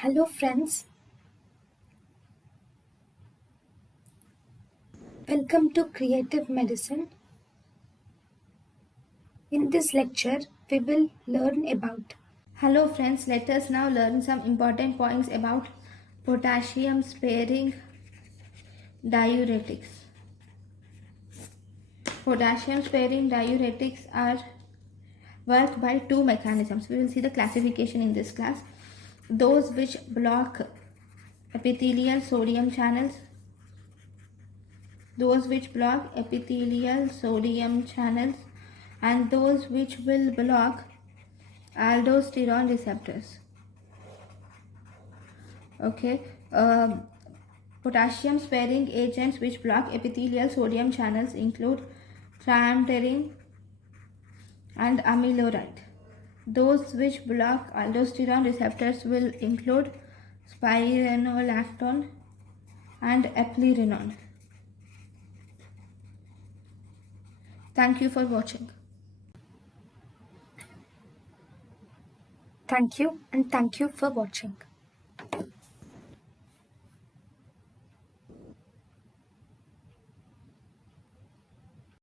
Hello friends, welcome to Creative Medicine. In this lecture, we will learn about. Hello friends, let us now learn some important points about potassium sparing diuretics. Potassium sparing diuretics are work by two mechanisms. We will see the classification in this class. Those which block epithelial sodium channels, and those which will block aldosterone receptors. Okay. Potassium sparing agents which block epithelial sodium channels include triamterene and amiloride. Those which block aldosterone receptors will include spironolactone and eplerenone. Thank you for watching. Thank you and thank you for watching.